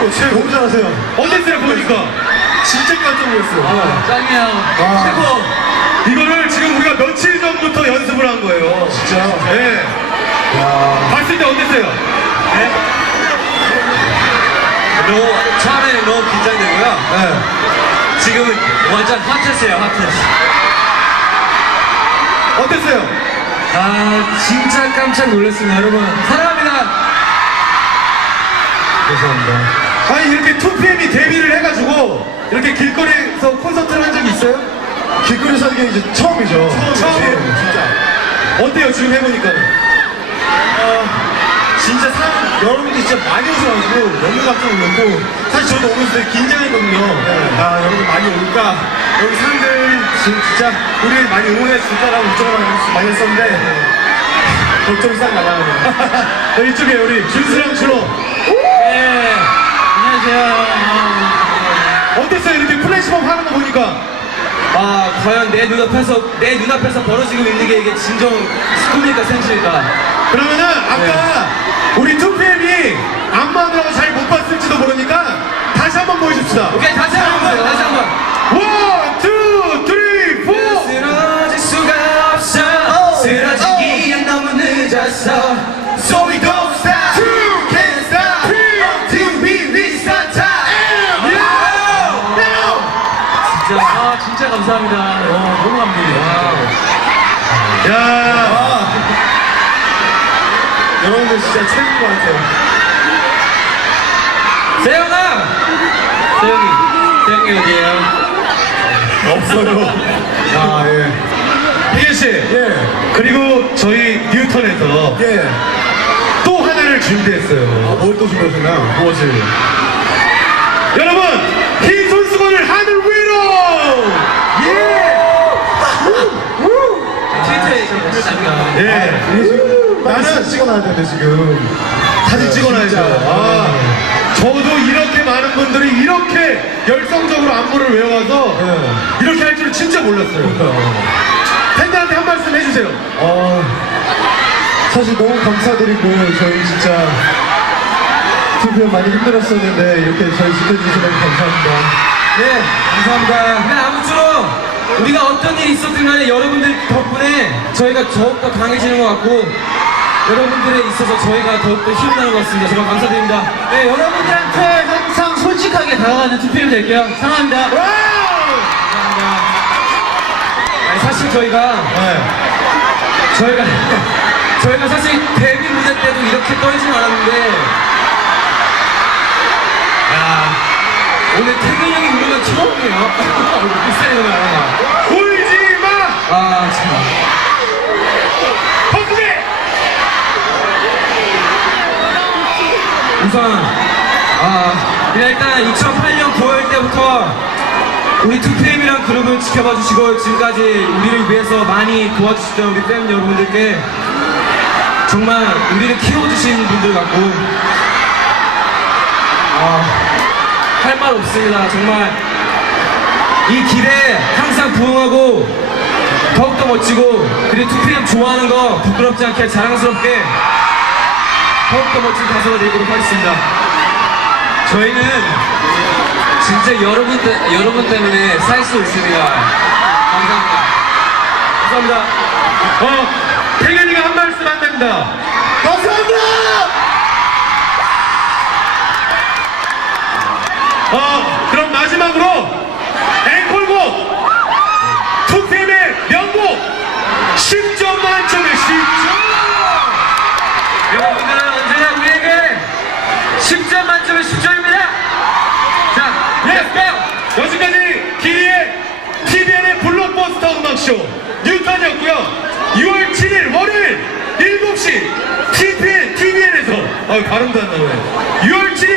너무 잘하세요. 어땠어요, 보니까? 진짜 깜짝 놀랐어요. 짱이에요. 최고. 이거를 지금 우리가 며칠 전부터 연습을 한 거예요. 진짜. 네. 야. 봤을 때 어땠어요? 네? 처음에는 너무 긴장되고요. 네. 지금은 완전 핫했어요, 핫했어. 어땠어요? 아, 진짜 깜짝 놀랐습니다, 여러분. 사랑합니다. 감사합니다. 아니, 이렇게 2PM이 데뷔를 해가지고 이렇게 길거리에서 콘서트를 한 적이 있어요? 길거리에서 하는 게 이제 처음이죠. 처음이에요, 네. 진짜. 어때요, 지금 해보니까는? 진짜 여러분들 진짜 많이 오셔가지고 너무 깜짝 놀랐고 사실 저도 오면서 되게 긴장했거든요. 아 여러분 많이 올까? 여기 사람들 진짜 우리를 많이 응원해줄까라고 걱정을 많이 했었는데 걱정이 싹 나가요. 이쪽에 우리 준수랑 준호. 네. 안녕하세요. 어땠어요? 이렇게 플래시몹 하는 거 보니까. 아, 과연 내 눈앞에서 벌어지고 있는 게 이게 진정 스쿨일까, 생실일까? 그러면은 아까 우리 2PM이 안마하느라고 잘 못 봤을지도 모르니까 다시 한번 보여줍시다. 오케이, 다시 한번 보세요, 다시 한번. 1, 2, 3, 4. 쓰러질 수가 없어. 쓰러지기엔 너무 늦었어. So we don't stop. 2 can't stop. Until we reach the top. 진짜, 진짜 감사합니다. 너무 감동이에요. 야. 여러분들 진짜 최고인 것 같아요. 세영아! 세영이 어디에요? 없어요. 아 예. 희준 씨. 예. 그리고 저희 뉴턴에서 예. 또 하나를 준비했어요. 뭘 또 준비하셨나요? 무엇을? 여러분, 흰 손수건을 하늘 위로! 예! 트위터에 적었습니다. 예. 나는 사진 찍어놔야 되는데 지금. 사진 네, 찍어놔야죠. 진짜. 아, 저도 이렇게 많은 분들이 이렇게 열성적으로 안무를 외워서 네. 이렇게 할 줄은 진짜 몰랐어요. 팬들한테 한 말씀 해주세요. 사실 너무 감사드리고 저희 진짜 투표 많이 힘들었었는데 이렇게 저희 지켜주셔서 너무 감사합니다. 네, 감사합니다. 근데 아무쪼록 우리가 어떤 일이 있었든 간에 여러분들 덕분에 저희가 더욱더 강해지는 것 같고 여러분들에 있어서 저희가 더욱더 힘이 나는 것 같습니다. 정말 감사드립니다. 네, 여러분들한테 항상 솔직하게 다가가는 2PM 될게요. 사랑합니다. 감사합니다. 아니, 사실 저희가 사실 데뷔 무대 때도 이렇게 떨진 않았는데 야, 오늘 태균이 형이 부르면 처음이에요. 비싼 노래 알아. 울지 마! 아, 참. 허수비! 우선, 그냥 일단 2008년 9월 때부터 우리 2PM이란 그룹을 지켜봐 주시고 지금까지 우리를 위해서 많이 도와주셨던 우리 팬 여러분들께 정말 우리를 키워주신 분들 같고 할 말 없습니다. 정말 이 길에 항상 부응하고 더욱더 멋지고 그리고 2PM 좋아하는 거 부끄럽지 않게 자랑스럽게 더욱더 멋진 가수가 되도록 하겠습니다. 저희는 진짜 여러분 때문에 살 수 있습니다. 감사합니다. 감사합니다. 태균이가 한 말씀 한답니다. 감사합니다! 그럼 마지막으로 앵콜곡 2PM의 명곡 10점 만점에 10점! 여러분들은 언제나 우리에게 10점 만점에 10점입니다. 자, let's go! 여기까지 기리의 TVN의 블록버스터 음악쇼 뉴턴이었고요. 6월 7일 월요일 7시 TVN에서 발음도 안 나오네. 6월 7일